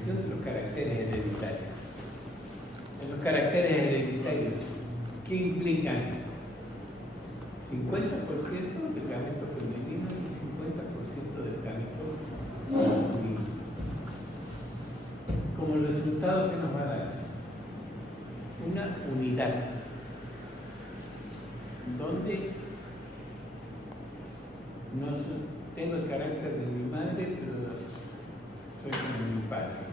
definición de los caracteres hereditarios. En los caracteres hereditarios, ¿qué implican? 50% del gameto femenino y 50% del gameto masculino. Como resultado, ¿qué nos va a dar? Una unidad, donde no tengo el carácter de mi madre, pero soy como mi padre.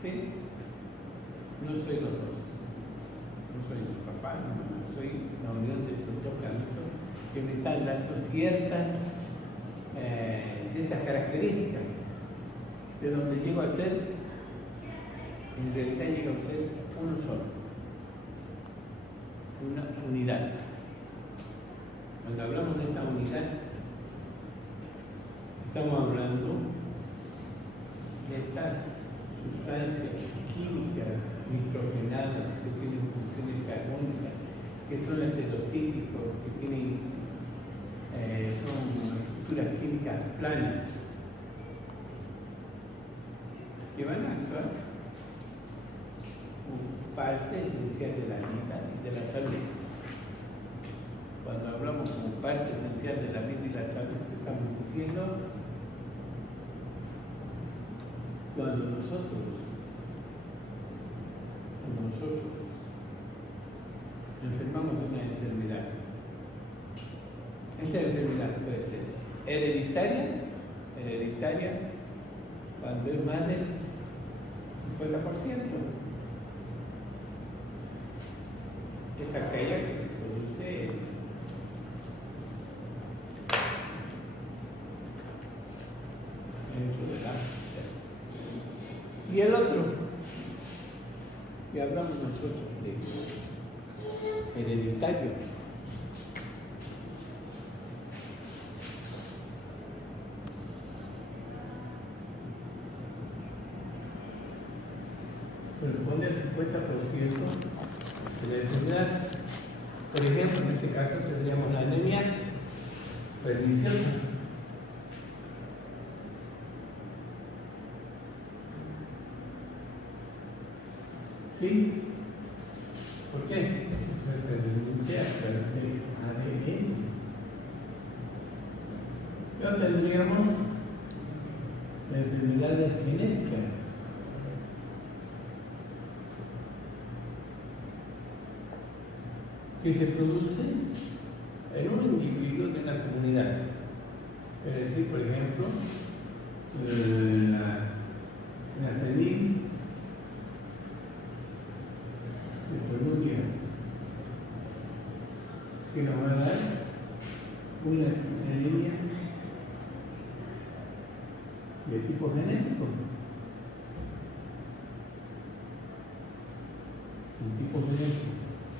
¿Sí? No soy los dos. No soy mi papá, no soy la unión de esos dos gametos que me están dando ciertas características, de donde llego a ser, en realidad llego a ser uno solo, una unidad. Cuando hablamos de esta unidad, estamos hablando de estas sustancias químicas nitrogenadas que tienen funciones carbónicas, que son los heterocíclicos, que tienen, son estructuras químicas planas, que van a actuar como parte esencial de la vida y de la salud. Cuando hablamos como parte esencial de la vida y la salud, ¿qué estamos diciendo? Cuando nosotros enfermamos de una enfermedad, esta enfermedad puede ser hereditaria, cuando es más del 50%. Es aquella que se produce dentro de la... Y el otro, que hablamos nosotros de hereditario, corresponde al 50% de la enfermedad. Por ejemplo, en este caso tendríamos la anemia perniciosa. ¿Sí? ¿Por qué? ADN. Luego tendríamos la enfermedad genética. Que se produce en un individuo de la comunidad. Es decir, por ejemplo, la fenil, que nos va a dar una anemia de tipo genético. Un tipo genético.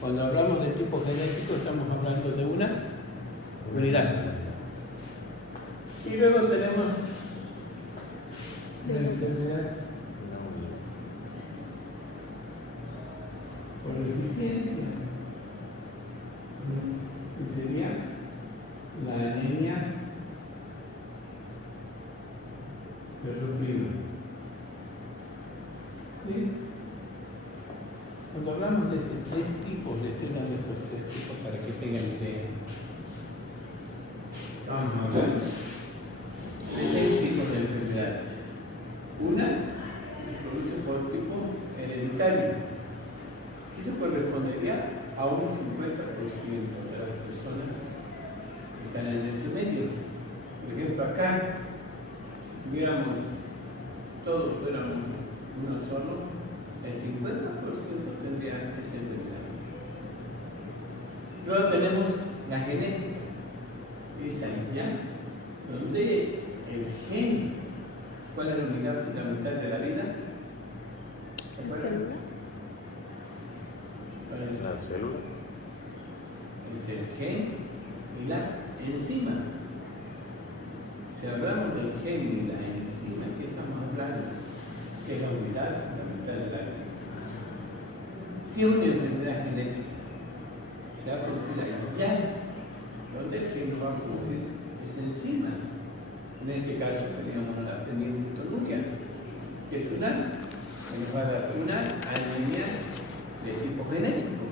Cuando hablamos de tipo genético, estamos hablando de una unidad. Y luego tenemos la enfermedad por deficiencia, que sería la anemia ferropriva. ¿Sí? Cuando hablamos de estos tres tipos, para que tengan idea, vamos a hablar de tres tipos de enfermedades. Una se produce por tipo hereditario, que eso correspondería a un 50% de las personas que están en ese medio. Por ejemplo, acá, si tuviéramos, todos fuéramos uno solo, el 50% tendría esa enfermedad. Luego tenemos la genética, esa ya, donde el gen, ¿cuál es la unidad fundamental de la vida? La célula. La célula. Es el gen y la enzima. Si hablamos del gen y la enzima, ¿qué estamos hablando? Que es la unidad fundamental de la vida. Si es una enfermedad genética, se va a producir allá donde el gen no va a producir esa enzima. En este caso teníamos la fenilcetonuria, que es una longitudinal, que nos va a dar una anemia de tipo genético.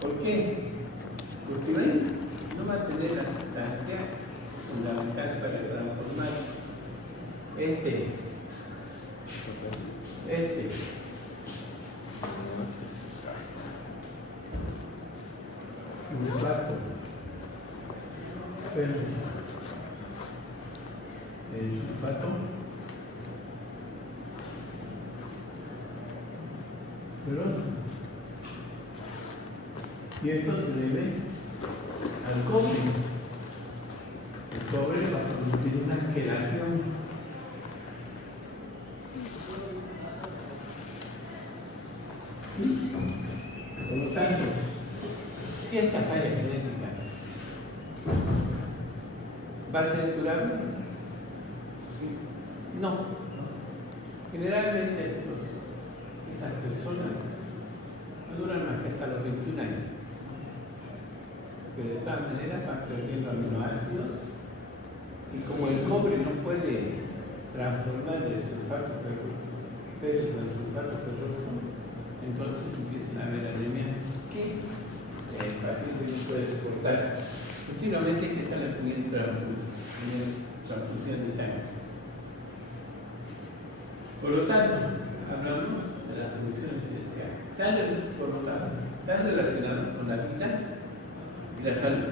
¿Por qué? Porque no va a tener la sustancia fundamental para transformar este sulfato el sulfato feroz, y esto se debe al cobre. El cobre va a producir una quelación. Por lo tanto, esta falla genética va a ser durable. ¿Sí? No. Generalmente estas personas no duran más que hasta los 21 años. Pero de todas maneras van perdiendo aminoácidos, y como el cobre no puede transformar el sulfato ferroso en sulfato ferroso, entonces empiezan a haber anemias que el paciente no puede soportar. Continuamente hay que estar poniendo transfusión de sangre. Por lo tanto, hablamos de las funciones esenciales, por lo tanto, están relacionadas con la vida y la salud.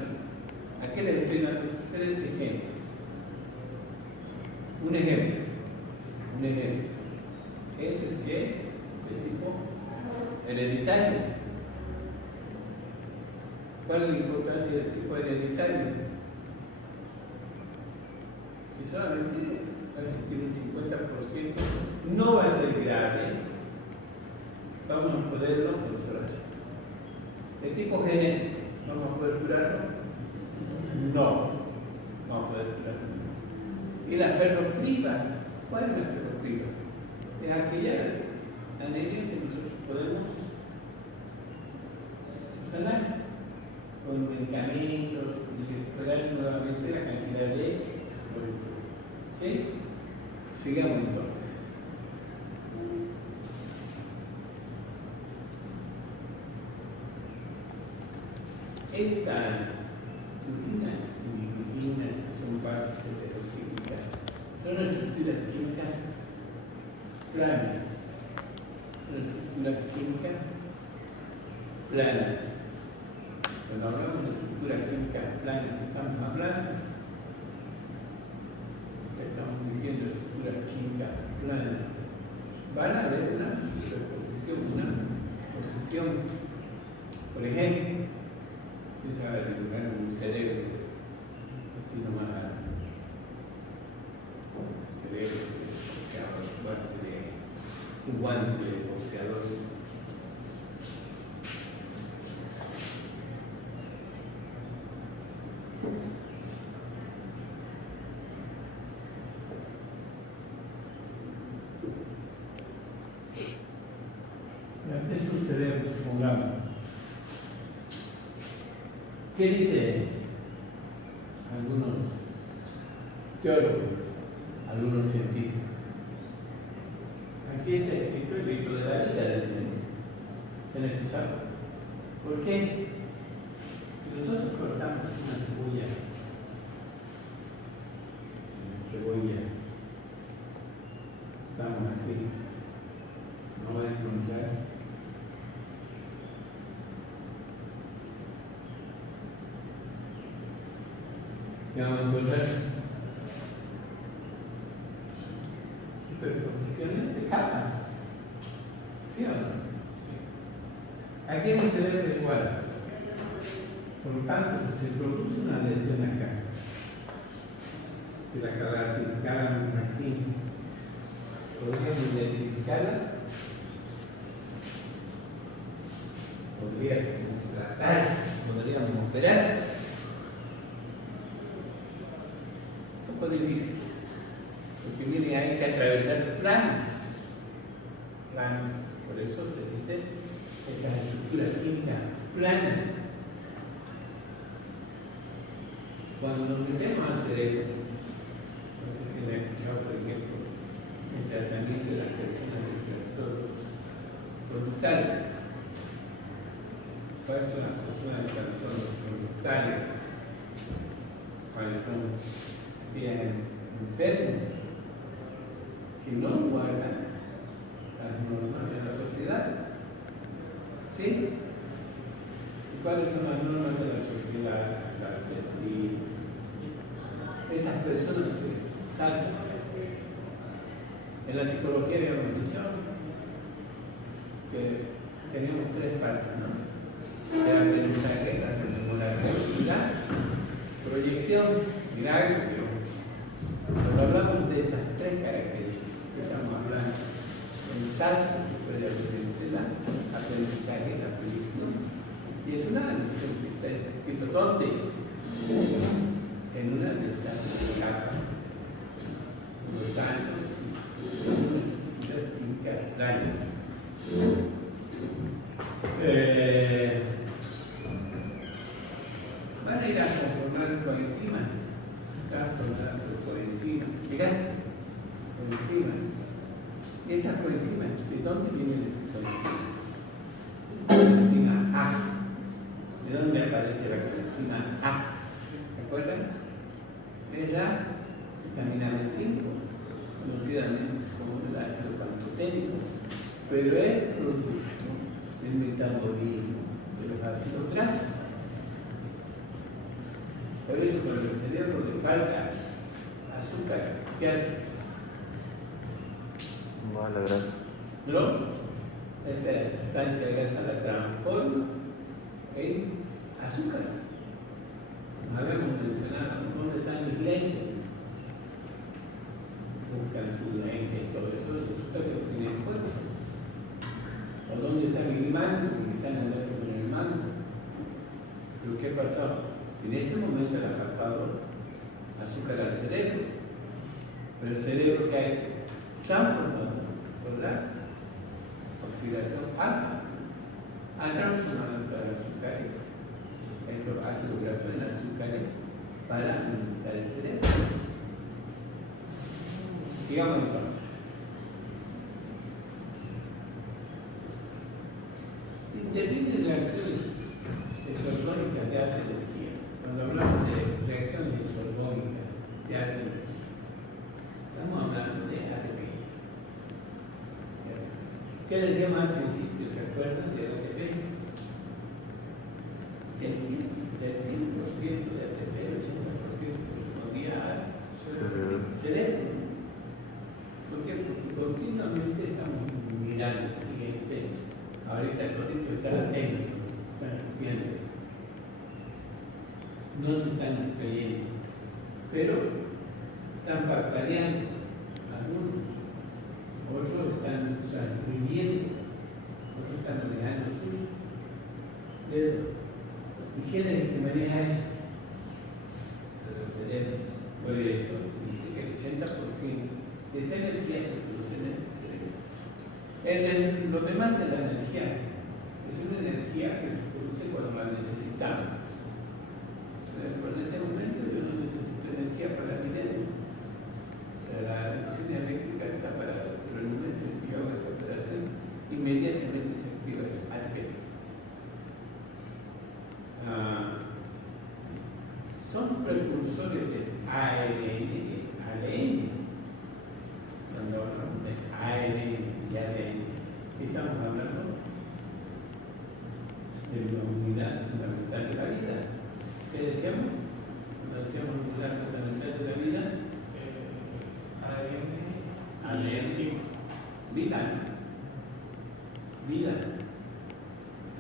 Aquí les estoy dando 3 ejemplos. Un ejemplo es el que de tipo hereditario. ¿Cuál es la importancia del tipo hereditario? Que solamente va a existir un 50%, no va a ser grave, vamos a poderlo controlar. El tipo genético, ¿vamos a poder curarlo? No, vamos a poder curarlo. ¿Y la ferropriva? ¿Cuál es la ferropriva? Es aquella anemia que nosotros podemos sanar con medicamentos y recuperar nuevamente la cantidad de cloruro. ¿Sí? Sigamos entonces. Estas turinas y glibinas, que son bases heterocíclicas, son estructuras químicas planas. Son estructuras químicas planas. Cuando hablamos de estructuras químicas planas, ¿qué estamos hablando? ¿Qué estamos diciendo? Estructuras químicas planas. Van a haber una superposición, una posición. Por ejemplo, yo sabía dibujar un cerebro, así nomás, un cerebro de boxeador, un guante de boxeador. Este es un cerebro, supongamos. ¿Qué dicen algunos teólogos, algunos científicos? Aquí está escrito el libro de la vida, dicen. ¿Se han escuchado? ¿Por qué? Si nosotros cortamos una cebolla, estamos así, no va a encontrar que vamos a encontrar superposiciones de capas. ¿Sí o no? Aquí en el cerebro igual. Por lo tanto, si se produce una lesión acá, si la clasificaran aquí, podríamos identificarla, podríamos tratar, podríamos operar. Un poco difícil, porque miren, hay que atravesar planos, por eso se dice estas estructuras químicas planas. Cuando nos metemos al cerebro, no sé si me han escuchado, por ejemplo, entre ¿Cuáles son las personas de trastornos conductuales? ¿Cuáles son bien enfermos que no guardan las normas de la sociedad? ¿Sí? ¿Y cuáles son las normas de la sociedad? Y estas personas se salvan. En la psicología habíamos dicho que tenemos tres partes, ¿no? El aprendizaje, la memoración y la proyección. Mirá algo que cuando hablamos de estas tres características que estamos hablando, el salto que puede producir el aprendizaje, la proyección, y es un análisis que está escrito ¿dónde? En una de estas capas, los años, años. Van a ir a conformar coenzimas. Están formando coenzimas. Mirá, coenzimas. ¿Y estas coenzimas? ¿De dónde vienen estas coenzimas? Coenzima A. ¿De dónde aparece la coenzima A? ¿Se acuerdan? Es la vitamina B5, conocida como el ácido pantoténico, pero es producto del metabolismo de los ácidos grasos. Por eso, cuando el cerebro le falta azúcar, ¿qué hace? Baja la grasa. ¿No? Esta sustancia grasa la transforma en azúcar. Habíamos mencionado dónde están mis lentes. Buscan sus lentes y todo eso, resulta que lo tienen en cuenta. ¿O dónde está mi mango? Que están hablando con el mango. ¿Pero qué pasó? En ese momento le ha faltado azúcar al cerebro. Pero el cerebro, ¿qué ha hecho? Transformado, ¿verdad? Oxidación alfa. Ha transformado los azúcares, estos ácidos grasos en azúcares para alimentar el cerebro. Sigamos entonces. Intervienen reacciones exorgónicas de alta energía. Cuando hablamos de reacciones exorgónicas de alta energía, estamos hablando de ATP. ¿Qué decíamos al principio? ¿Se acuerdan de ATP? El 5% de ATP, el 80% correspondía al cerebro. ¿Por qué? Porque continuamente estamos mirando y en ahorita el código está adentro, viendo. No se están extrayendo, pero están parpadeando algunos, otros están transcribiendo, otros están manejando sus dedos. ¿Y quién es el que maneja eso? El cerebro. Por eso se dice que el 80% de esta energía se produce en el cerebro. Lo demás de la energía es una energía que se produce cuando la necesitamos. Pero en este momento yo no necesito energía para mi dedo. La energía eléctrica está para el momento en que yo hago esta operación, inmediatamente se activa el ATP. Son precursores de ARN y ADN. Cuando hablamos de ARN y ADN, estamos hablando de la unidad fundamental de la vida. ¿Qué decíamos? Cuando decíamos unidad fundamental de la vida, ADN, sí. Vida. Vida.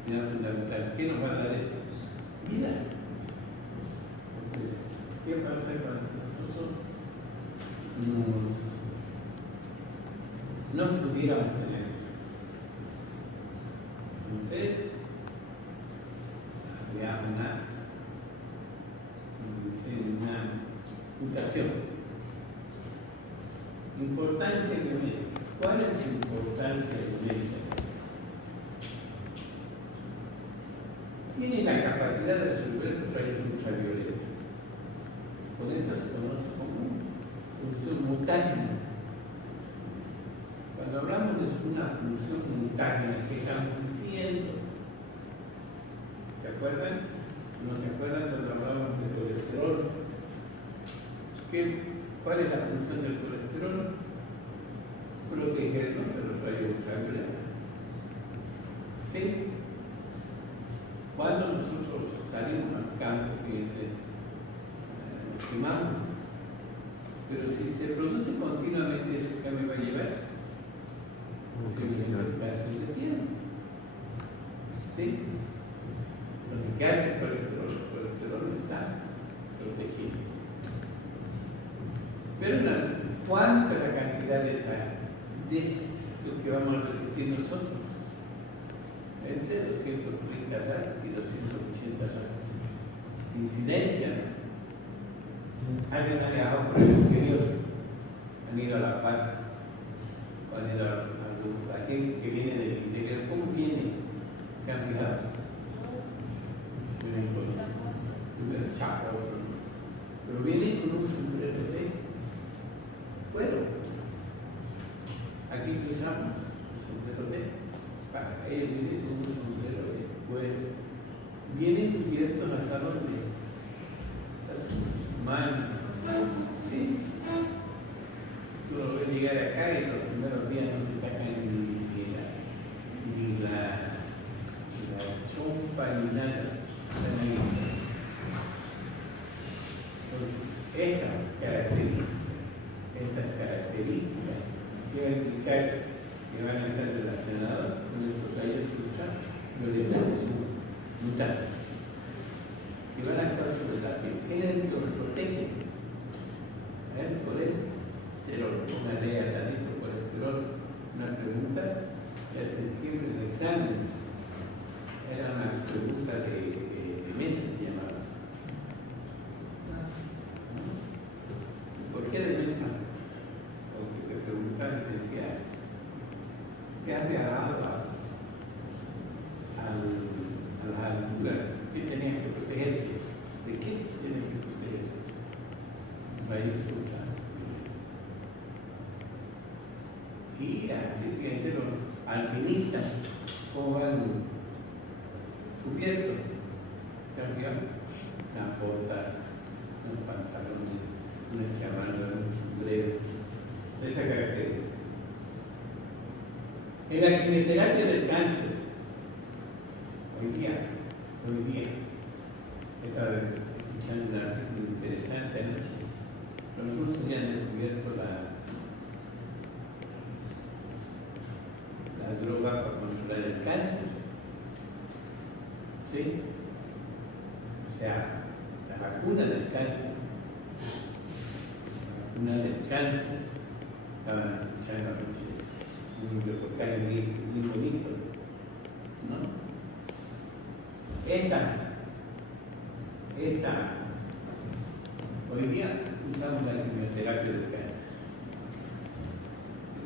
Unidad fundamental. ¿Qué nos va a dar eso? Vida. ¿Qué pasa cuando nosotros no pudiéramos tener eso? Entonces, había una mutación. Importancia genética. ¿Cuál es su importancia genética? Tiene la capacidad de absorber los rayos ultravioletas. Con esto se conoce como función mutágena. Cuando hablamos de una función mutágena, ¿qué estamos diciendo? acuerdan? ¿No se acuerdan cuando hablábamos de colesterol? ¿Cuál es la función del colesterol? Protegernos de los rayos ultravioletas. ¿Sí? Cuando nosotros salimos al campo, fíjense, nos quemamos. Pero si se produce continuamente, ¿eso qué me va a llevar? Cáncer de piel. ¿Sí? Entonces, ¿qué hace el colesterol? El colesterol está protegido. Pero ¿cuánta es la cantidad de eso que vamos a resistir nosotros? Entre 230 rayos y 280 rayos. Incidencia. Alguien ha viajado por el exterior, han ido a La Paz, o han ido a la gente que viene del interior. ¿Cómo viene? ¿Se han fijado? Primero chapos, pero viene con un sombrero de cuero. Aquí usamos el sombrero de ellos vienen con un sombrero de cuero. Vienen cubiertos hasta donde manos, ¿sí? Tú lo ves llegar acá y los primeros días no se sacan ni la chompa ni nada. Entonces, estas características quiero indicar que van a estar relacionadas con estos rayos ultravioletas que son mutantes, que van a estar sobre la piel. ¿Quién es el que los protege? El colesterol. Póngale al ladito colesterol. Una pregunta que hacen siempre en el examen. Era una pregunta de mesa, se llamaba. ¿Por qué de mesa? Porque te preguntaban y te decía, ¿se has viajado a las alturas? ¿Qué tenías que protegerte? ¿De qué tienes que protegerse? Rayos ultravioletas. Y así, fíjense, los alpinistas, ¿cómo van cubiertos? ¿Se han fijado? Las botas, los pantalones, una chamarra, un sombrero, de esa característica. En la quimioterapia del cáncer, hoy día, estaba escuchando un artículo interesante anoche. Los rusos ya han descubierto la droga para controlar el cáncer. ¿Sí? O sea, la vacuna del cáncer. La vacuna del cáncer. Estaban escuchando anoche un reportaje muy bonito, ¿no? Esta, hoy día usamos la quimioterapia del cáncer.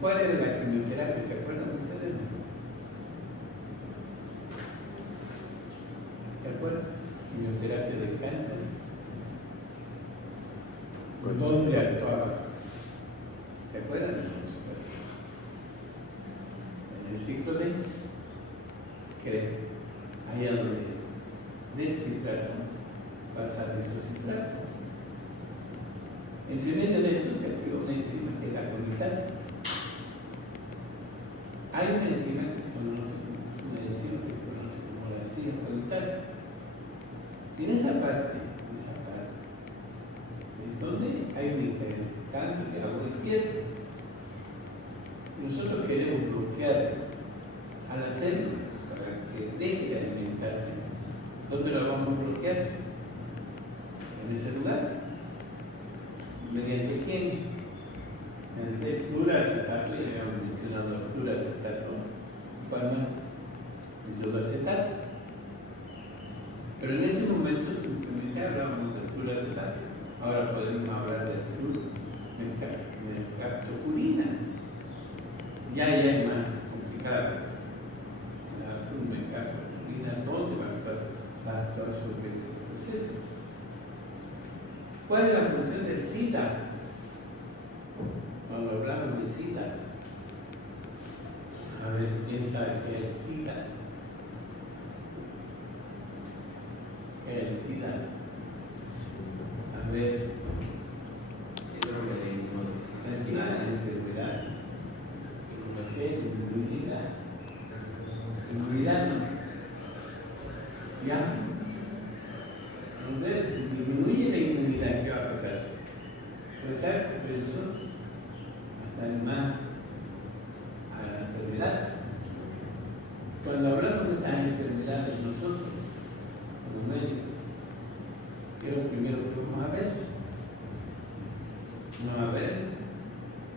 ¿Cuál era la quimioterapia? ¿Se acuerdan ustedes? ¿Se acuerdan? Quimioterapia del cáncer. ¿Dónde actuaba? ¿Se acuerdan? En el ciclo de ahí a donde del citrato pasa al isocitrato. Entre medio de esto se activa una enzima que es la colitasa. Hay una enzima que se conoce como la colitasa. Y en esa parte es donde hay un intercambio de agua izquierda. Nosotros queremos bloquear a la célula para que deje de alimentarse. ¿Dónde lo vamos a bloquear? En ese lugar. ¿Mediante quién? Mediante el fluoracetato. Ya habíamos mencionado el fluoracetato. ¿Cuál más? El yodoacetato. Pero en ese momento simplemente hablábamos del fluoracetato. Ahora podemos hablar del fluormercaptopurina. Ya es más complicado. La fluormercaptopurina, ¿dónde va a actuar sobre el proceso? ¿Cuál es la función del SIDA? Cuando hablamos de SIDA, a ver, ¿quién sabe qué es SIDA? el SIDA. A ver, Yo creo que hay es una enfermedad. Inmunidad no. ¿Ya? Entonces, si disminuye la inmunidad, ¿qué va a pasar? Puede estar propenso hasta el más a la enfermedad. Cuando hablamos de estas enfermedades, nosotros, como médicos, ¿qué es lo primero que vamos a ver? Vamos a ver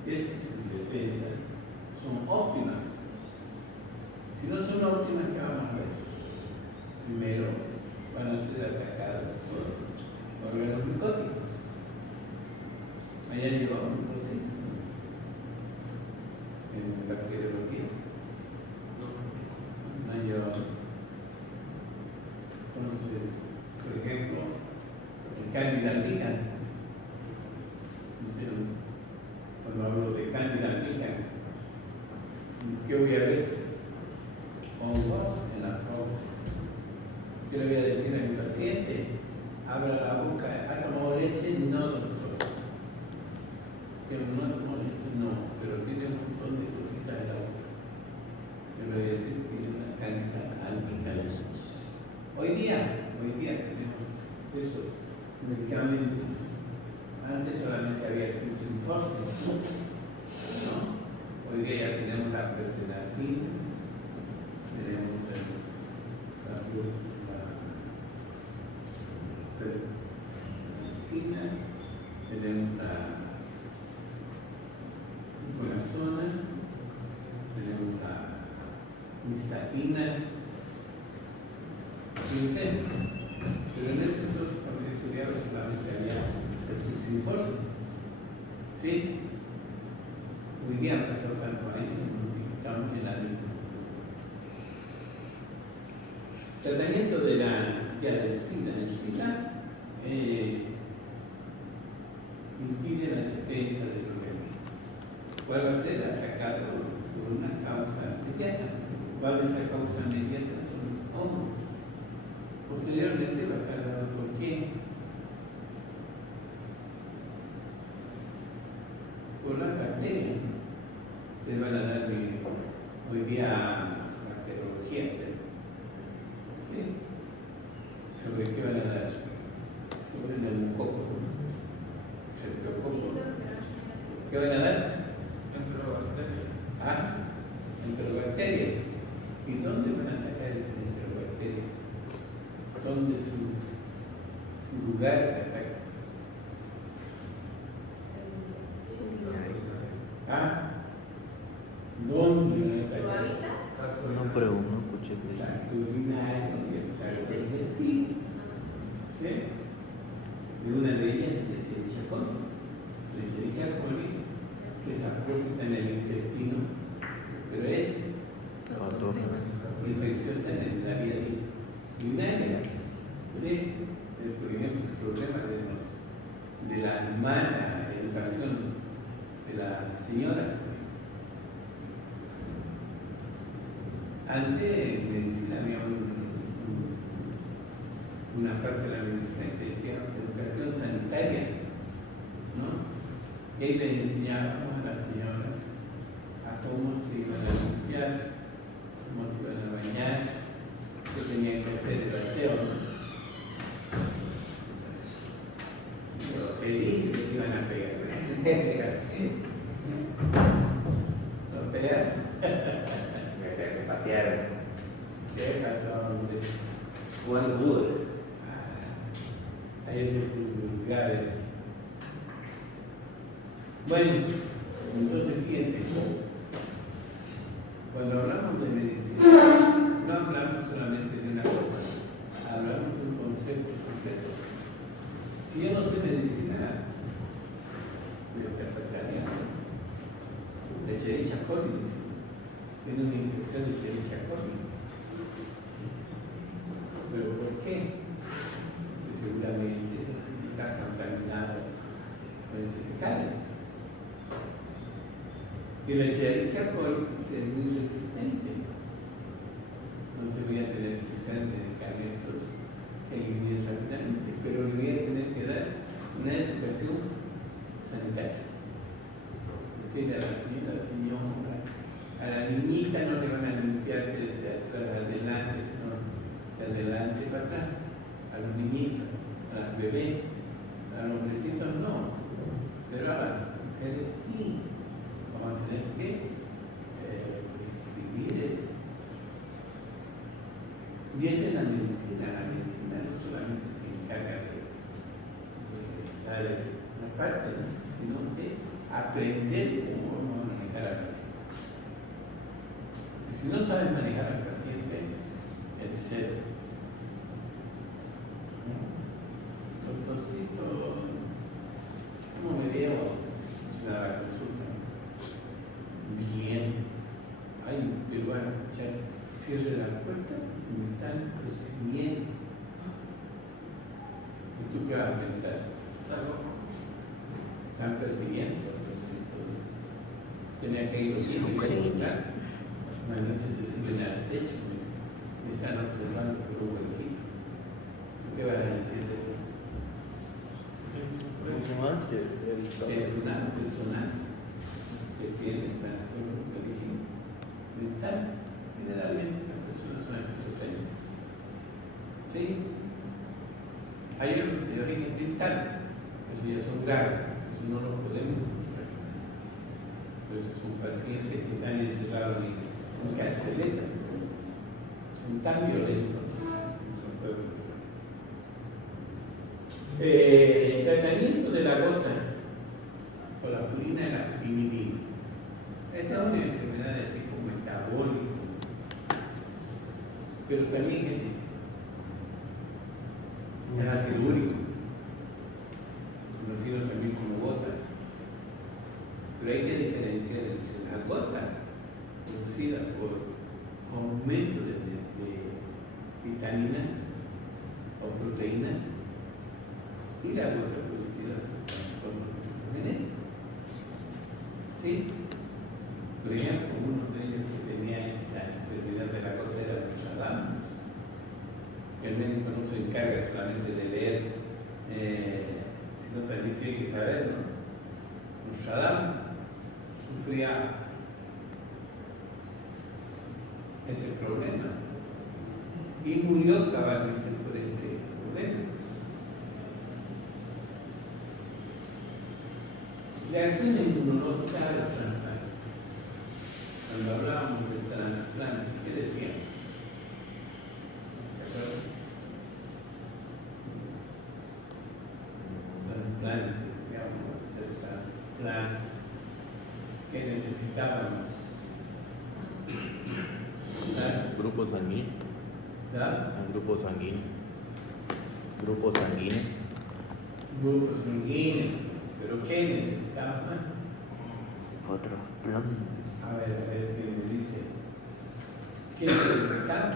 que sus defensas son óptimas. Si no son óptimas, ¿qué vamos a ver? Primero, van a ser atacados por órganos micóticos. Allá llevamos micosis en bacteriología. No han llevado. Entonces, por ejemplo, el Candida albicans. Cuando hablo de Candida albicans, ¿qué voy a ver? Hongo en la próstata. Yo le voy a decir a mi paciente, abra la boca, ¿ha tomado leche? No, doctor. Pero no ha tomado leche, no, pero tiene un montón de cositas en la boca. Yo le voy a decir que tiene una Candida albicans. Hoy día tenemos esos medicamentos. Antes solamente había fluxinfosfina, ¿no? Hoy día ya tenemos la pertenacina, tenemos la pertenacina, tenemos la corazona, tenemos la nistatina, fíjense, pero en ese entonces cuando estudiaba solamente había el fluxinfosfina, ¿sí? Hoy día han pasado tantos años y estamos en la misma. Tratamiento de del SIDA. El SIDA impide la defensa del organismo. ¿Cuál va a ser? Atacado por una causa inmediata. ¿Cuál es esa causa inmediata? Son hongos. Posteriormente va a estar dado por quién. Por las bacterias. Les van a dar hoy día bacteriología. ¿Sí? ¿Sobre qué van a dar? Sobre el neumococo. Streptococo. ¿Qué van a dar? Enterobacterias. Ah, enterobacterias. ¿Y dónde van a atacar esas enterobacterias? ¿Dónde es su lugar de ataque? ¿Ah? ¿Dónde van a atacar? No, pero no escuché que La turbina es donde está el intestino. ¿Sí? De una de ellas es el Escherichia coli. El Escherichia coli que se aprofita en el intestino, pero es patógeno. infecciosa en la vía urinaria. ¿Sí? Por ejemplo, el problema de la mala educación de la señora. Antes en medicina había una parte de la medicina que se decía educación sanitaria, ¿no? Y ahí les enseñábamos a las señoras a cómo se iban a limpiar, cómo se iban a bañar, qué tenían que hacer el aseo, ¿no? Pero pedí que les iban a pegar, ¿no? ¿No pegar? Me patearon. ¿Qué pasó, hombre? Jugando fútbol. Ahí ese fue grave. Bueno, entonces fíjense, cuando hablamos de medicina, no hablamos solamente de una cosa, hablamos de un concepto completo. Si yo no sé medicina, me lo perfectaría. La Escherichia coli, tiene una infección de Escherichia coli. ¿Pero por qué? Pues seguramente eso sí está contaminado con ese fecal. Y la Escherichia coli es muy resistente. Entonces voy a tener que usar medicamentos que eliminar rápidamente, pero le voy a tener que dar una educación sanitaria. Decirle a la señora, a la niñita no le van a limpiar de atrás adelante, sino de adelante para atrás. A los niñitos, a las bebés, a los hombrecitos no, pero a las mujeres sí. Vamos a tener que prescribir eso. Y esa es la medicina no solamente se encarga de dar la parte, ¿no? Sino de aprender cómo vamos a manejar al paciente. Y si no sabes manejar al paciente, es de cero. Doctorcito, ¿cómo me veo? Se da la consulta. Bien. Ay, pero van a escuchar, cierre la puerta y me están persiguiendo. ¿Y tú qué vas a pensar? Están persiguiendo, entonces tenía que ir a mañana se suben al techo, me están observando por un huequito. ¿Tú qué vas a decir de eso? ¿Cómo se llama? Personal que tiene trastorno de origen mental. Generalmente las personas son esquizofrénicas. ¿Sí? Hay otros de origen mental, eso ya son graves, eso no lo podemos resolver. Entonces son pacientes que están encerrados en carceletas, son tan violentos, no se puede resolver. El tratamiento de la gota con la purina y la pimidina. Esta es una enfermedad de tipo metabólico, pero también es ácido úrico, conocido también como gota. Pero hay que diferenciar entre la gota producida por aumento de vitaminas o proteínas y la gota producida por genético. ¿Sí? Por ejemplo, uno de ellos que tenía la enfermedad de la gota era Nostradamus, que el médico no se encarga solamente de leer, sino también tiene que saber, ¿no? Nostradamus sufría ese problema y murió cabalmente por este problema. La acción inmunológica de los trasplantes. Cuando hablábamos de trasplantes, ¿qué decíamos? ¿Se acuerdan? Trasplantes, digamos, hacer trasplantes. ¿Qué necesitábamos? Grupo sanguíneo. ¿Da? Grupo sanguíneo. Grupo sanguíneo. Grupo sanguíneo. ¿Pero qué necesitamos más? Otro plan. A ver, ¿qué me dice? ¿Qué necesitamos?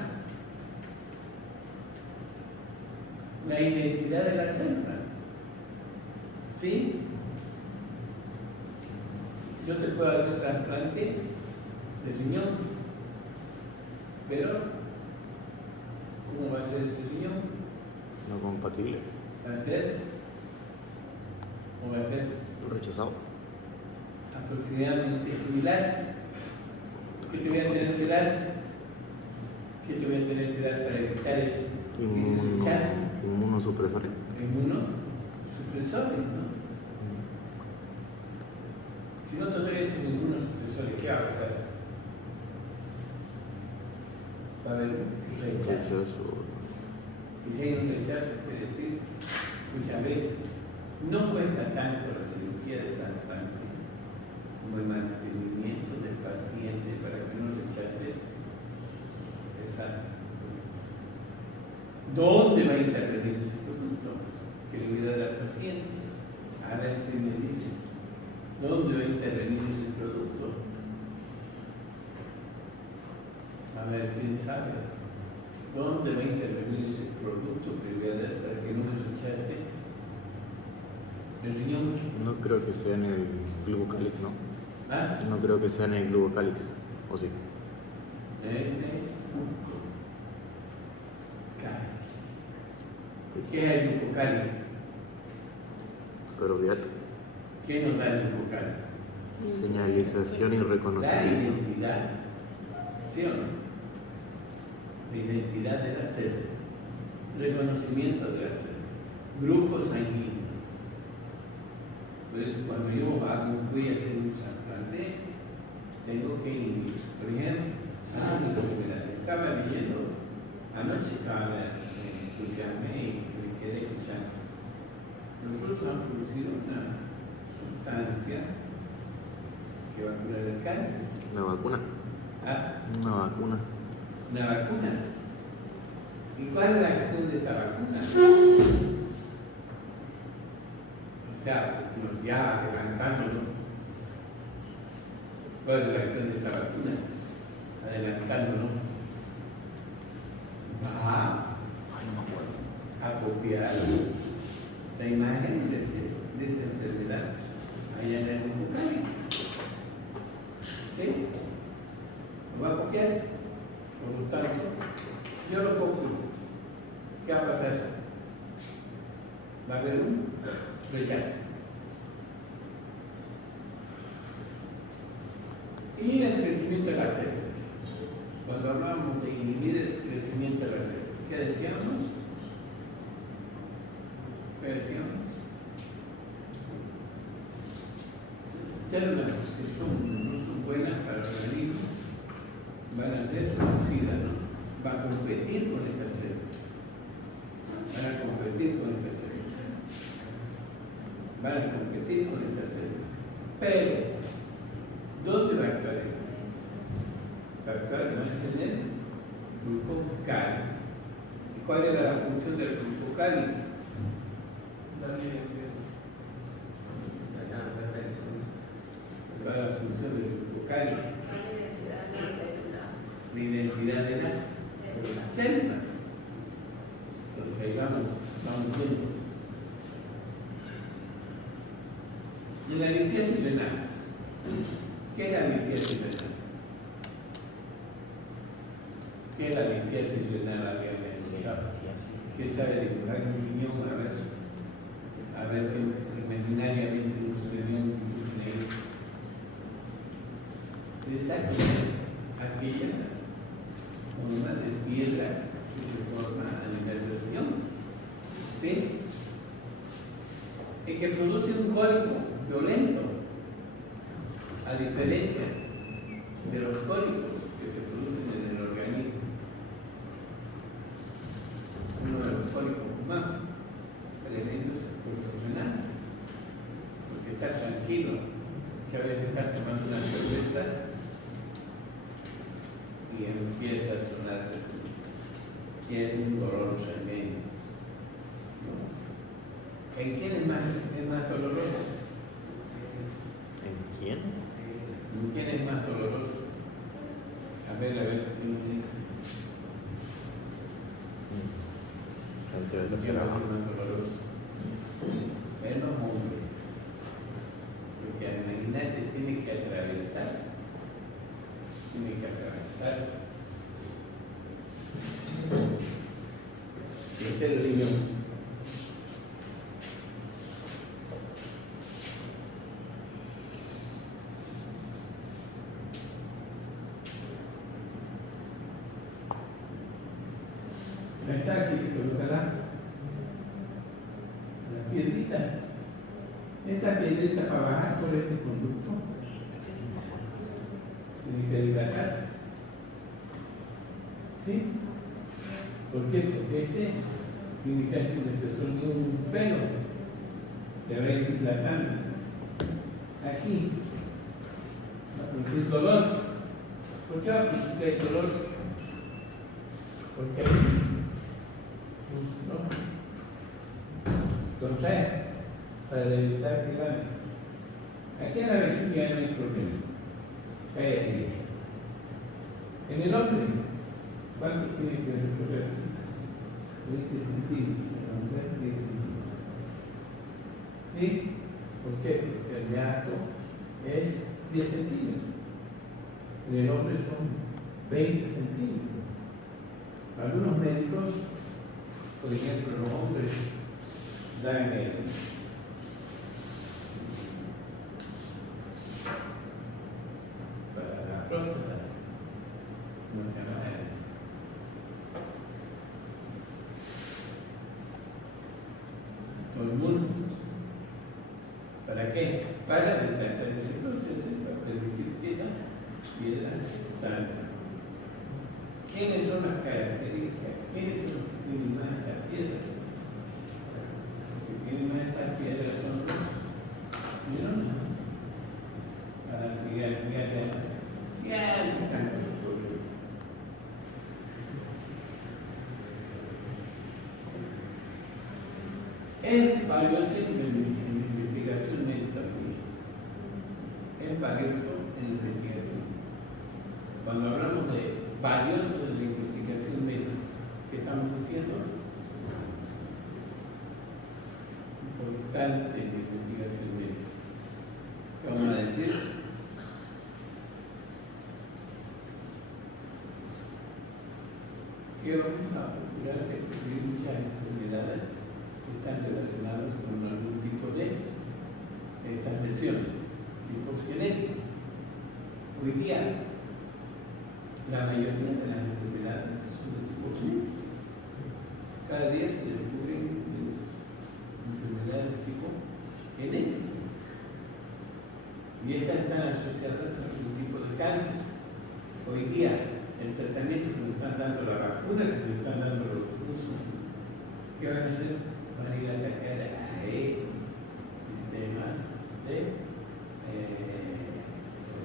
La identidad de la célula. ¿Sí? Yo te puedo hacer trasplante de riñón, pero ¿cómo va a ser ese riñón? No compatible. ¿Va a ser? ¿Cómo va a ser? Rechazado. Aproximadamente similar. ¿Qué te voy a tener que dar? ¿Qué te voy a tener que dar para evitar eso? Ese rechazo. Inmunosupresores. Inmunosupresores, ¿no? Si no te doy esos inmunosupresores, ¿qué va a pasar? Va a haber un rechazo. Y si hay un rechazo, quiere decir, muchas veces, no cuesta tanto la cirugía de trasplante como el mantenimiento del paciente para que no rechace esa. ¿Dónde va a intervenir ese producto? Que le voy a dar al paciente. Ahora este me dice, ¿dónde va a intervenir ese producto? A ver, ¿quién sabe? ¿Dónde va a intervenir ese producto que le voy a dar para que no me rechace el riñón? No creo que sea en el glubocálix, ¿no? ¿Ah? No creo que sea en el glubocálix, ¿o sí? ¿Qué es el glucocáliz? Pero fíjate, ¿Qué nos da el glucocáliz? señalización y La reconocimiento. identidad, ¿sí o no? La identidad de la célula, reconocimiento de la célula, grupos sanguíneos. Por eso cuando yo voy a hacer un trasplante, tengo que inhibir. Por ejemplo, estaba leyendo, anoche estaba escuchando y me quedé escuchando. Nosotros han producido una sustancia que va a curar el cáncer. Una vacuna. ¿Ah? Una vacuna. Una vacuna. ¿Y cuál es la acción de esta vacuna? O sea, ya adelantándonos. ¿Cuál es la acción de esta vacuna? Adelantándonos. Va a copiar la imagen de esa enfermedad allá en el glucocáliz. ¿Sí? Lo va a copiar. Por lo tanto, si yo lo copio, ¿qué va a pasar? Va a haber un rechazo. Y el crecimiento de las células. Cuando hablábamos de inhibir el crecimiento de las células, ¿qué decíamos? ¿Qué decíamos? Células que no son buenas para el organismo van a ser producidas, ¿no? Van a competir con estas células. Van a competir con estas células. Van a competir con estas células. Pero, ¿dónde va a actuar esto? Va a actuar no es en el glucocáliz. ¿Y cuál era la función del glucocáliz? ¿Cuál es la función del glucocáliz? La identidad de la célula. Entonces ahí vamos viendo. Y la limpieza renal. ¿Qué es la limpieza renal? ¿Qué es la limpieza renal? ¿Alguien me ha escuchado? ¿Qué sabe dibujar un riñón? A ver, imaginariamente un riñón negro. Exactamente aquella forma de piedra que se forma a nivel del riñón. ¿Sí? Y que produce un cólico violento, a diferencia de los cólicos que se producen en el organismo. Uno de los cólicos más tremendos es el cólico renal, porque está tranquilo, si a veces está tomando una cerveza y empieza a sonar, tiene un dolor tremendo. ¿En quién es más doloroso? ¿En quién? ¿En quién es más doloroso? A ver, ¿quién dice? Entre ¿Quién los es más doloroso? En los hombres. Porque imagínate, tiene que atravesar. Este es el riñón. Está aquí, se colocará la piedrita. Esta piedrita para bajar por este conducto tiene que dilatarse. ¿Sí? ¿Por qué? Porque este tiene casi un espesor de un pelo. Se va a ir dilatando. Aquí va a producir dolor. ¿Por qué va a producir que hay dolor? Porque hay músculo contrae para evitar que gane. Aquí en la vejiga no hay problema. Cae aquí. En el hombre, ¿cuánto tiene que recorrer? 20 centímetros. En la mujer, 10 centímetros. ¿Sí? ¿Por qué? Porque el hiato es 10 centímetros. En el hombre son 20 centímetros. Algunos médicos Por ejemplo, los hombres dan para la próstata, no se llama hormona. ¿Para qué? Para detectar ese proceso y para permitir que esa piedra salga. ¿Quiénes son las características? ¿Quiénes son los que tienen más estas piedras? Los que tienen más estas piedras son los neuronas. Es valioso en la investigación médica. Es valioso en la investigación. Cuando hablamos de valioso de la investigación médica, ¿qué estamos diciendo? Importante en la investigación médica. ¿Qué vamos a decir? Que vamos a procurar descubrir muchas enfermedades que están relacionadas con algún tipo de estas lesiones, tipos genéticos. Hoy día, la mayoría de las enfermedades son de tipo genético. Cada día se descubren enfermedades de tipo genético. Y estas están asociadas a algún tipo de cáncer. Hoy día, el tratamiento que nos están dando, la vacuna que nos están dando los rusos, ¿qué van a hacer? Van a ir a atacar a estos sistemas de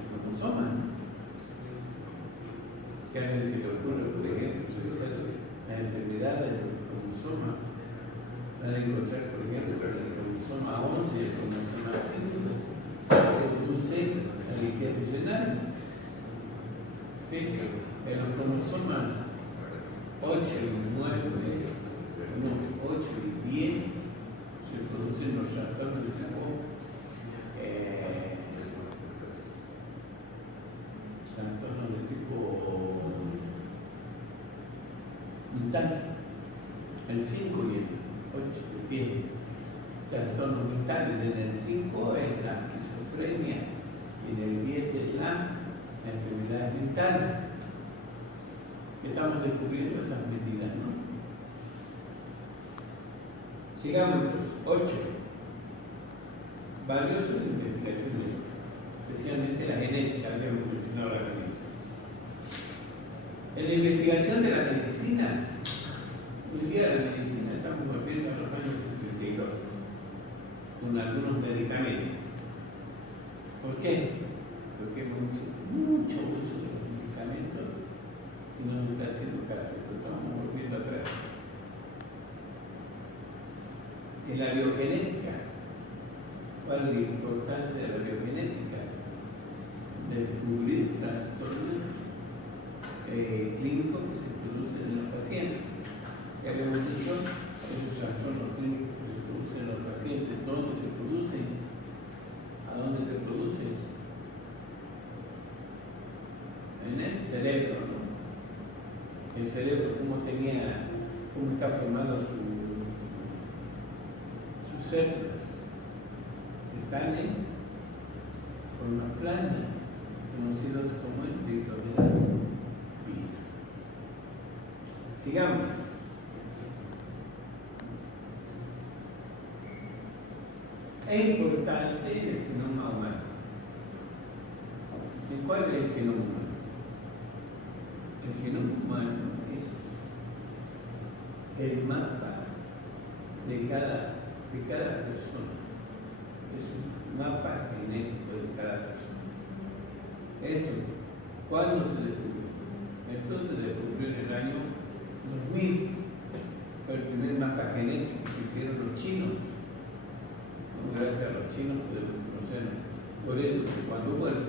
cromosomas. Que a veces se le ocurre, por ejemplo, las enfermedades de los cromosomas. Van a encontrar, por ejemplo, el cromosoma 11 y el cromosoma 5 que produce la riqueza genética. Sí, en los cromosomas 8 y 9, 8 y 10 se producen los trastornos de tipo mental. El 5 y el 8 tiene trastornos mentales. En el 5 es la esquizofrenia y en el 10 es las enfermedades mentales. Estamos descubriendo esas medidas, ¿no? Sigamos entonces. 8. Valioso en la investigación médica, especialmente la genética, habíamos mencionado la genética. En la investigación de la medicina, hoy día la medicina estamos volviendo a los años 72 con algunos medicamentos. ¿Por qué? Porque hay mucho uso de los medicamentos y no nos está haciendo caso, pero estamos volviendo atrás. En la biogenética, ¿cuál es la importancia de la biogenética? Descubrir trastornos clínicos que se producen en los pacientes. Ya habíamos dicho, esos trastornos clínicos que se producen en los pacientes, ¿dónde se producen? ¿A dónde se producen? En el cerebro, ¿no? El cerebro, cómo está formado sus células. Están en forma plana, conocidos como espíritu de la vida. Sigamos. Es importante el genoma humano. ¿Y cuál es el genoma humano? El genoma humano es el mapa de cada persona. Es un mapa genético de cada persona. Esto, ¿cuándo se descubrió? Esto se descubrió en el año 2000. Fue el primer mapa genético que hicieron los chinos. Gracias a los chinos podemos conocerlo. Por eso que cuando hubo el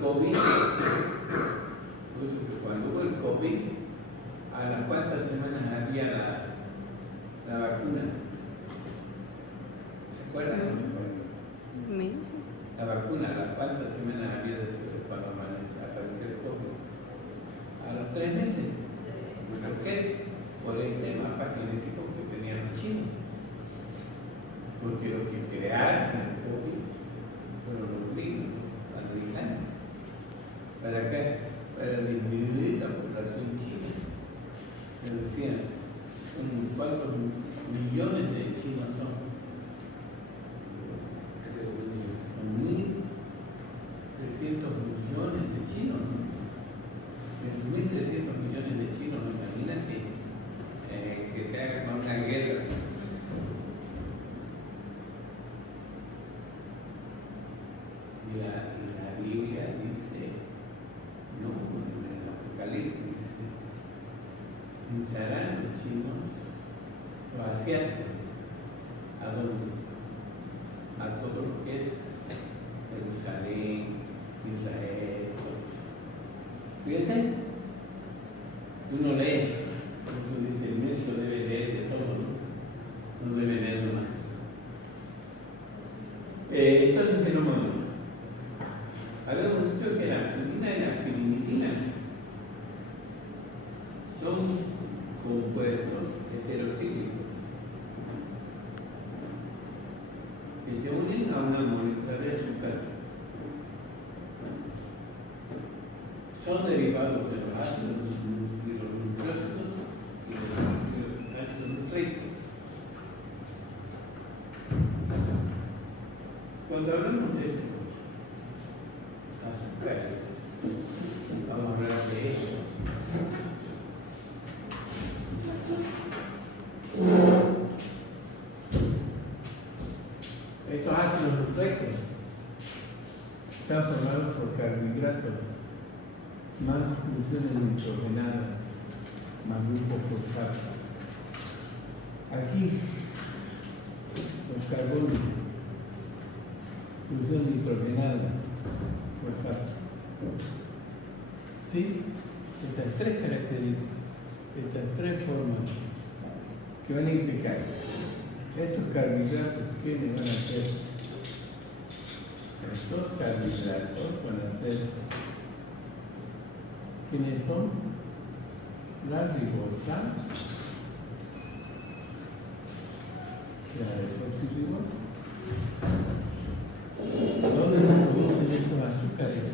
COVID, a las cuantas semanas había la vacuna. ¿Se acuerdan o no se acuerdan? La vacuna, a las cuantas semanas había después de cuando apareció el COVID. A los 3 meses. ¿Por qué? Por este mapa genético que tenían los chinos. para disminuir la población china. Me decían, ¿cuántos millones de chinos son? Son 1.300 millones de chinos, ¿no? Esos 1.300 millones de chinos, imagínate que se haga una guerra. Y la Biblia dice, no, en el Apocalipsis dice, lucharán los chinos, los asiáticos, ¿a dónde? A todo lo que es Jerusalén, Israel, todo eso. Fíjense, si uno lee, por eso dice el médico debe leer de todo, no debe leer de más. Entonces, ¿qué no mueve? Habíamos dicho que la quinina y la pirimidina son compuestos heterocíclicos que se unen a una molécula de azúcar. Son derivados de los ácidos nucleósidos y de los ácidos nucleicos. Cuando hablamos de esto, azúcares, vamos a hablar de ello. Estos ácidos nucleicos están formados por carbohidratos más funciones nitrogenadas más grupos fosfato. Aquí los carbonos, función nitrogenada, fosfato. ¿Sí? Estas tres características, estas tres formas que van a implicar estos carbohidratos, ¿quiénes van a ser? Estos carbohidratos van a ser, ¿quiénes son? La ribosa, la desoxirribosa. ¿Dónde se producen estos azúcares?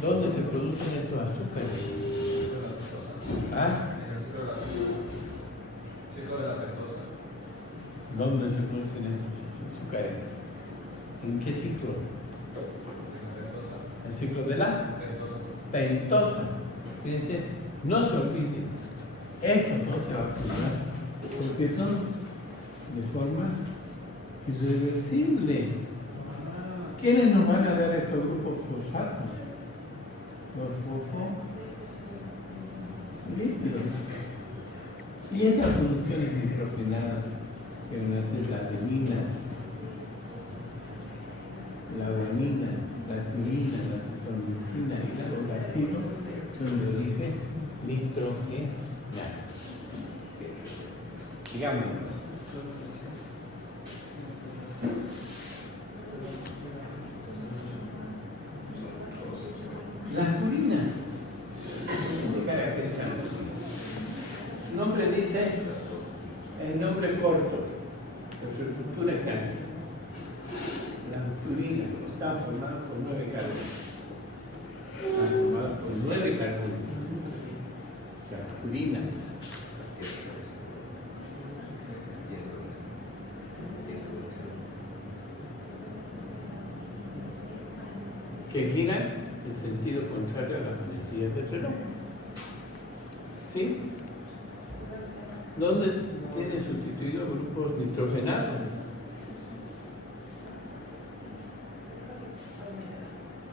¿Dónde se producen estos azúcares? ¿Ah? En el ciclo de la lactosa. ¿Dónde se producen estos azúcares? ¿En qué ciclo? En la lactosa. ¿El ciclo de la Lactosa. pentosa? Fíjense, no se olviden, estos dos se van a formar porque son de forma irreversible. ¿Quiénes nos van a dar estos grupos fosfatos? Los fosfolípidos. Y estas producciones nitrogenadas que van a ser la adenina, la valenina, la purina, la citromicina y la uracilo son de origen nitrogenado. Digamos. Las purinas se caracterizan. Su nombre dice, el nombre corto, pero su estructura es grande. Las purinas están formadas por 9 carbonos. Están formadas por 9 carbonos. Las purinas. Que giran en sentido contrario a las manecillas del reloj. ¿Sí? ¿Dónde tienen sustituido grupos nitrogenados?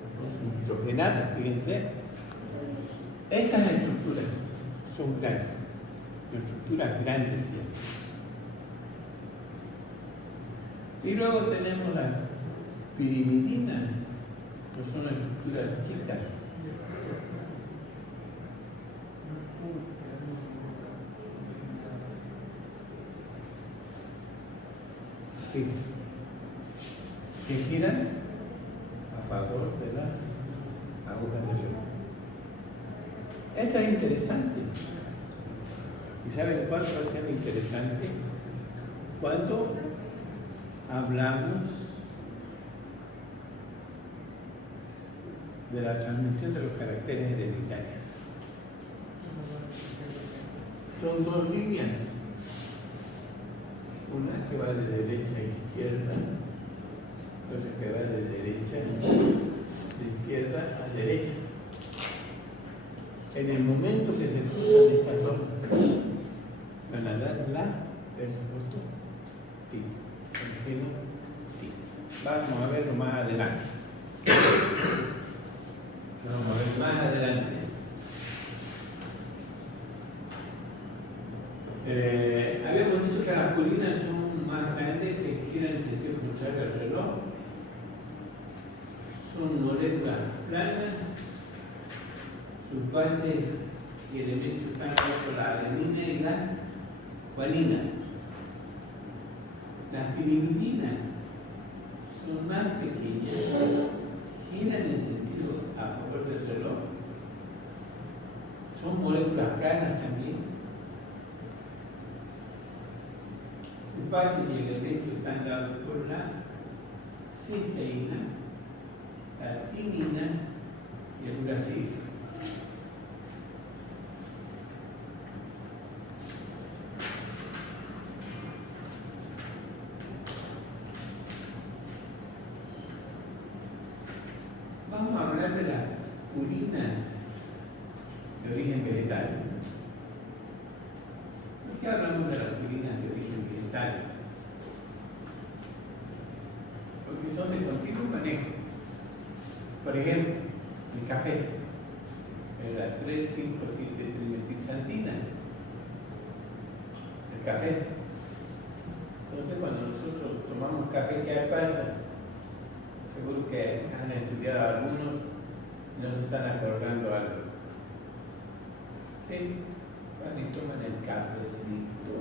Grupos nitrogenados, fíjense. Estas estructuras son grandes, estructuras grandes siempre. Y luego tenemos las pirimidinas, que son estructuras chicas. Sí. Que giran a favor de las agujas de reloj. Esto es interesante. ¿Y saben cuál va a ser interesante? Cuando hablamos de la transmisión de los caracteres hereditarios. Son dos líneas, una que va de derecha a izquierda, otra que va de derecha de izquierda a derecha. En el momento que se cruzan estas dos, van a dar la respuesta tipo. Vamos a verlo más adelante. Vamos a ver más adelante. Habíamos dicho que las colinas son más grandes que giran en sentido contrario al reloj. Son moléculas planas. Sus bases y elementos están por la adenina y la guanina. Las pirimidinas son más pequeñas, giran en sentido a favor del reloj. Son moléculas planas también. Sus bases y elementos están dados por la cisteína, la timina y el uracilo. Vamos a hablar de las purinas de origen vegetal. ¿Por qué hablamos de las purinas de origen vegetal? Porque son de continuo manejo. Por ejemplo, el café, la 3,5,7-trimetilxantina. El café. Entonces, cuando nosotros tomamos café, ¿qué pasa? Seguro que han estudiado algunos y no se están acordando algo. Sí, van y toman el cafecito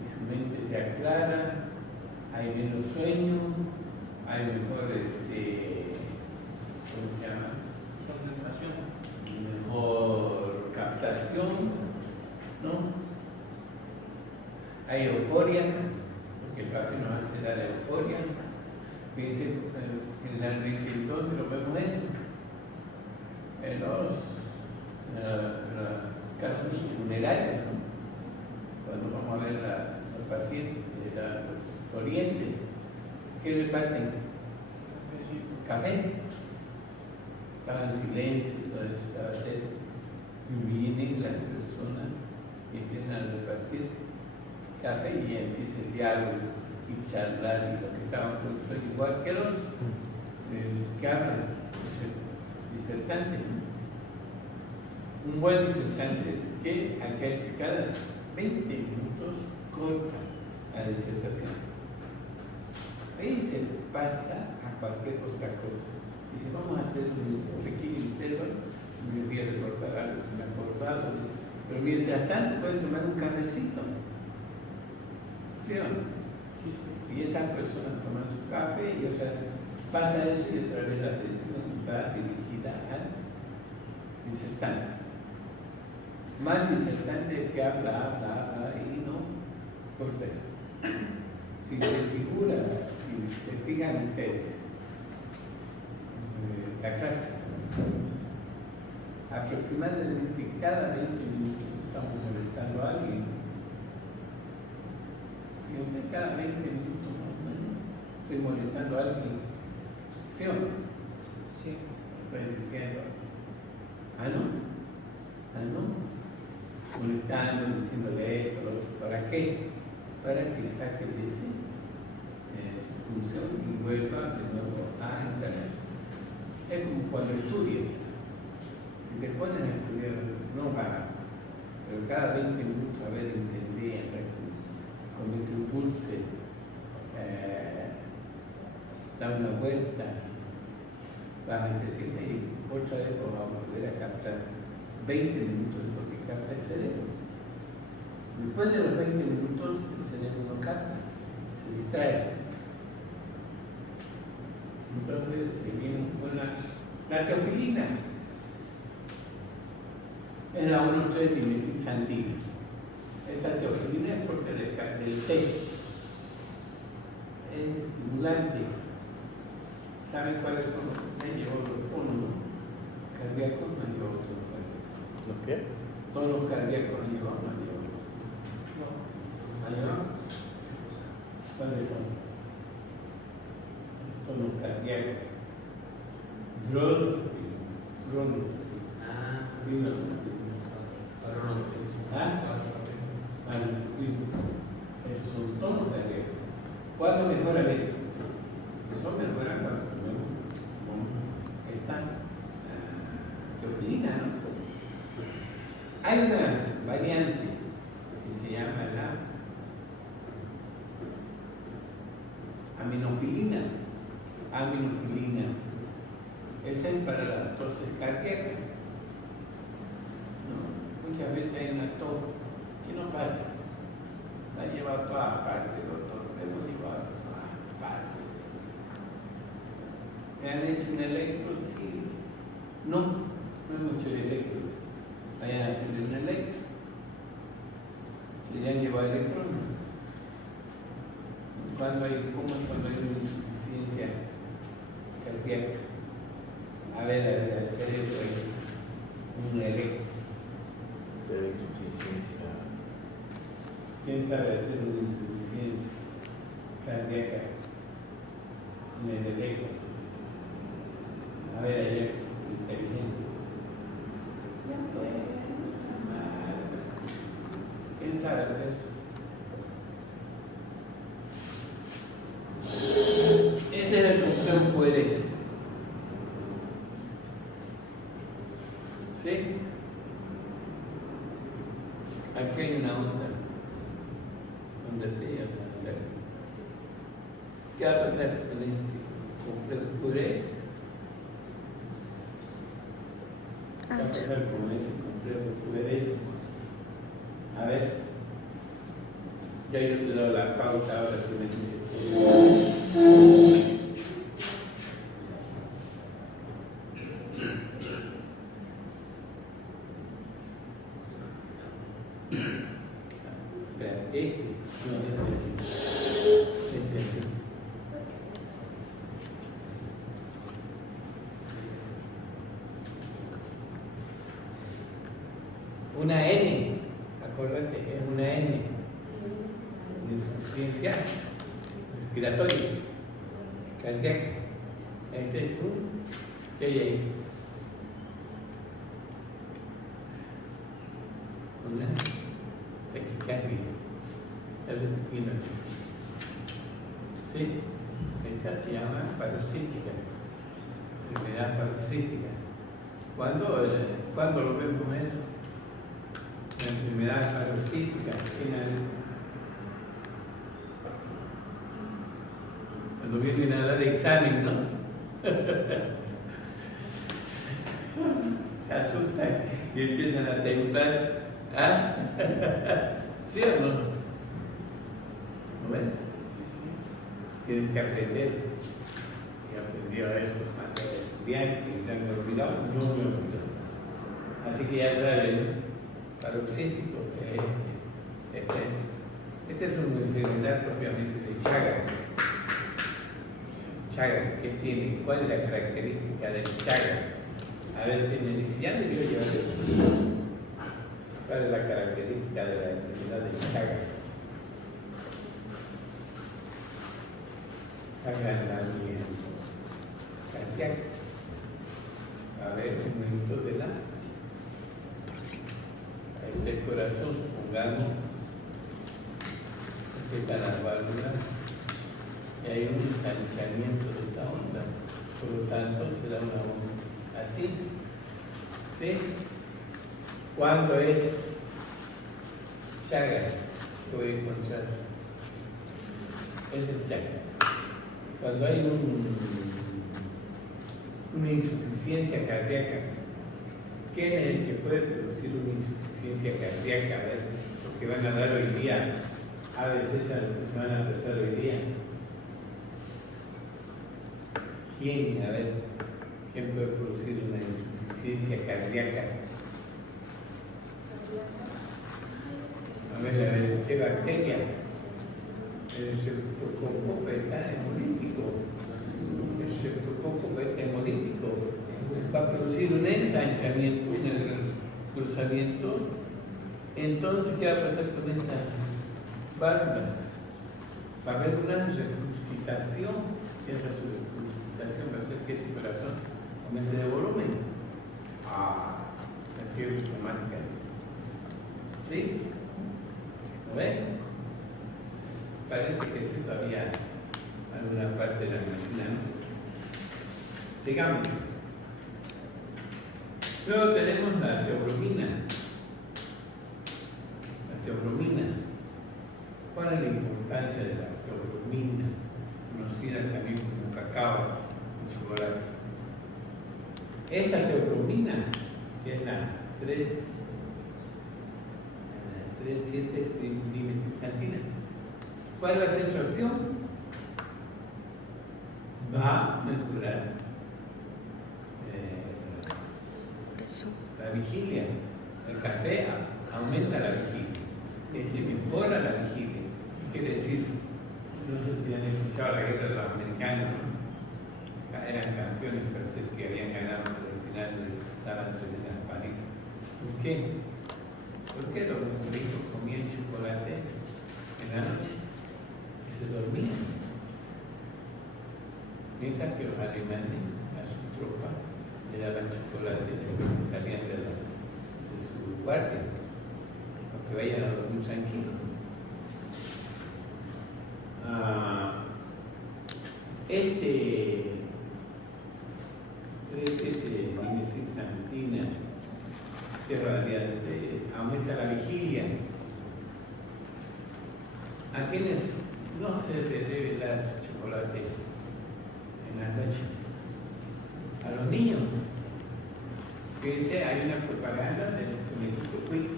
y su mente se aclara, hay menos sueño, hay mejor, ¿cómo se llama? Concentración. Mejor captación, ¿no? Hay euforia, porque el café nos hace dar euforia. Fíjense, generalmente, ¿dónde lo vemos eso? En los casos funerarios, ¿no? Cuando vamos a ver a los pacientes, los orientes, ¿qué reparten? Café. Estaban en silencio, todo eso estaba serio. Y vienen las personas y empiezan a repartir café y empieza el diálogo y charlar, y los que estaban con sueño, igual que los que hablan, disertantes. Un buen disertante es aquel que cada 20 minutos corta la disertación. Ahí se pasa a cualquier otra cosa. Dice, vamos a hacer un pequeño intervalo, me voy a recordar algo que me he acordado, pero mientras tanto pueden tomar un cafecito. ¿Sí o no? Y esas personas toman su café y otra pasa eso y otra vez la atención va dirigida al disertante. Mal disertante que habla y no corta eso. Si se figura y se fijan ustedes, la clase, aproximadamente cada 20 minutos estamos molestando a alguien. Fíjense, cada 20 minutos más o menos estoy molestando a alguien. ¿Sí o no? Sí. Estoy diciendo, no, molestando, diciéndole esto, lo otro. ¿Para qué? Para que saque de su función y vuelva de nuevo a internet. Es como cuando estudias. Si te ponen a estudiar, no vas, pero cada 20 minutos a ver, entender, cuando te impulse, da una vuelta, vas a decir, y otra vez vamos a volver a captar 20 minutos de lo que capta el cerebro. Después de los 20 minutos, el cerebro no capta, se distrae. Entonces seguimos con la teofilina. Es la 1,3-dimetilxantina. Esta teofilina es porque del té. Es estimulante. ¿Saben cuáles son los? Me llevo los cardíacos no han llevado tonos cardíacos. ¿Los qué? Tonos cardíacos han llevado, no han llevado. No. ¿Han llevado? ¿Cuáles son? Tonos cardíacos. Drone. Ah, Vino. Ahora no sé. ¿Ah? Esos son tonos cardíacos. ¿Cuándo mejoran eso? Eso mejoran cuando comemos esta teofilina, ¿no? Hay una variante que se llama la aminofilina. Esa es para las toses cardíacas. ¿No? Muchas veces hay una tos. ¿Qué no pasa? La han llevado a todas partes, doctor. La hemos llevado a todas partes. ¿Me han hecho un electro? Sí. No hemos hecho electros. Vayan a hacerle un electro. ¿Le han llevado electrones? ¿Cómo es cuando hay una insuficiencia cardíaca? A ver, hacer eso ahí. Un electro. De insuficiencia. ¿Quién sabe hacer una insuficiencia cardíaca en el electro? A ver, ayer, inteligente. Ya pues, ¿quién sabe hacer eso? Ese es el complejo coherencia. ¿Sí? Aquí hay una onda. ¿Qué va a pasar con este complejo coherencia? ¿Qué va a pasar con ese complejo coherencia? A ver, ya yo te he dado la pauta, ahora tú me dices. Una N, acuérdate, es una N, insuficiencia respiratoria, cardíaca. Este es ¿qué hay ahí? Una taquicardia, es repetida. Sí, esta se llama paroxística, enfermedad paroxística. ¿Cuándo lo vemos eso? La enfermedad paroxística, cuando vienen a dar examen, ¿no? Se asustan y empiezan a temblar. ¿Ah? ¿Sí o no? ¿No ven? Tienes que aprender. Y aprendió a esos estudiantes que se han olvidado, no me olvidó. Así que ya saben, paroxístico, esta es una enfermedad propiamente de Chagas. Chagas, ¿qué tiene? ¿Cuál es la característica del Chagas? A ver, si me dice, ya debió llevar eso. ¿Cuál es la característica de la enfermedad de Chagas? Agrandamiento cardíaco. A ver, un momento de la. El corazón, supongamos, que está las válvulas y hay un distanciamiento de esta onda, por lo tanto se da una onda así. ¿Sí? ¿Cuándo es Chagas? Lo voy a encontrar. Ese es Chagas. Cuando hay una insuficiencia cardíaca, ¿quién es el que puede producir una insuficiencia cardíaca? A ver, lo que van a dar hoy día, a veces a lo que se van a empezar hoy día. ¿Quién? A ver, ¿quién puede producir una insuficiencia cardíaca? A ver, ¿qué bacteria? El streptococo beta hemolítico. El streptococo beta hemolítico va a producir un ensanchamiento, un cruzamiento. Entonces, ¿qué va a pasar con estas válvulas? Va a haber una recrustación, y esa recrustación va a hacer que ese corazón aumente de volumen. La fiebre traumática es. ¿Sí? ¿Lo ven? Parece que sí todavía alguna parte de la medicina, ¿no? Sigamos. Luego tenemos la teobromina. La teobromina. ¿Cuál es la importancia de la teobromina? Conocida también como cacao o chocolate. Esta teobromina, que es la 3,7-dimetilxantina, ¿cuál va a ser su acción? Va a mejorar la vigilia. El café aumenta la vigilia, mejora la vigilia. ¿Qué quiere decir? No sé si han escuchado la guerra de los americanos, ¿no? Eran campeones, parece que habían ganado, pero al final les estaban subiendo las palizas. ¿Por qué? Porque los gringos comían chocolate en la noche y se dormían. Mientras que los alemanes a sus tropas le daban chocolate y salían de su guardia, para que vayan a dormir tranquilos. Dimetilxantina, que radiante, aumenta la vigilia. ¿A quiénes no se les debe dar chocolate en la noche? A los niños. Fíjense, hay una propaganda del medicito Quick,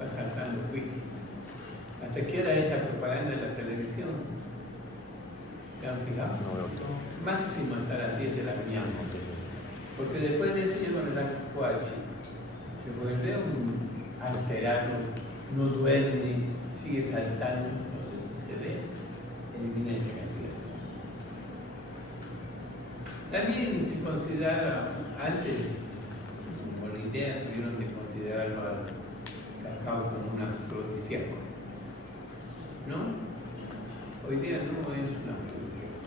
va saltando Quick. ¿Hasta qué hora esa propaganda en la televisión? ¿Se han fijado? No. Máximo hasta las 10 de la mañana. Porque después de eso yo no le da cuache. Se vuelve un alterado, no duerme, sigue saltando, entonces se ve, elimina esa cantidad. También se considera, antes, como la idea, tuvieron de considerarlo al cacao como un afrodisíaco, ¿no? Hoy día no es un afrodisíaco,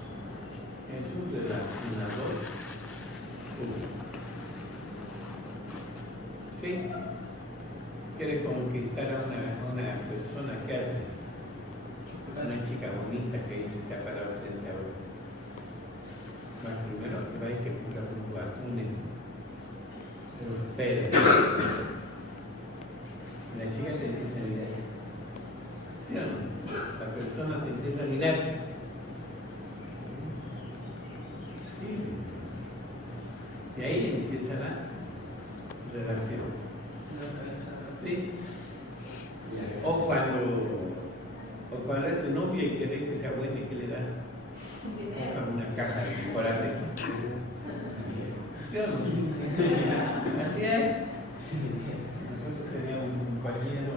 es un relacionador. ¿Sí? ¿Quieres conquistar a una persona? ¿Qué haces? Una chica bonita que dice que ha parado frente a vos. Más primero que vais que comprar un atunes, los pedos. La chica te empieza a mirar. ¿Sí o no? La persona te empieza a mirar. Sí. Y ahí empieza la relación. ¿Sí? O cuando es tu novia y querés que sea buena y que le das una caja de chocolate. ¿Sí o no? Así es. Nosotros teníamos un compañero,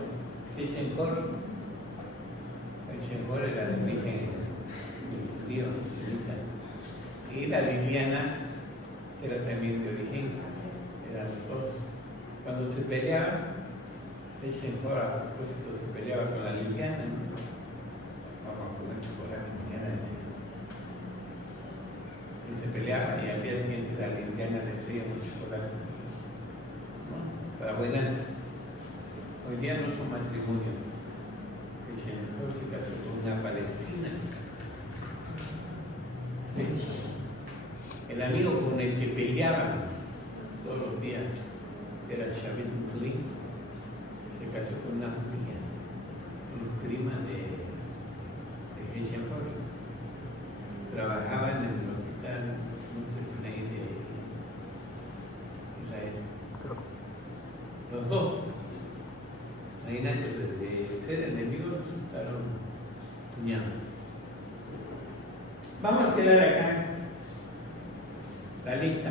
Eisenhower. Eisenhower era de origen judío, semita. Y la Liliana era también de origen, eran los dos. Cuando se peleaban, Eisenhower a propósito se peleaba con la Liliana, ¿no? Vamos a comer chocolate mañana, decía. Y se peleaba y al día siguiente la Liliana le traía un chocolate, ¿no? Para buenas. Hoy día no son matrimonios. Eisenhower se casó con una palestina. El amigo con el que peleaba todos los días era Shavit Mutli, se casó con una judía, prima de Eisenhower. Trabajaba en el hospital Montefnei de Israel. Los dos, imagínate, de ser enemigos resultaron cuñados. Vamos a quedar acá la lista.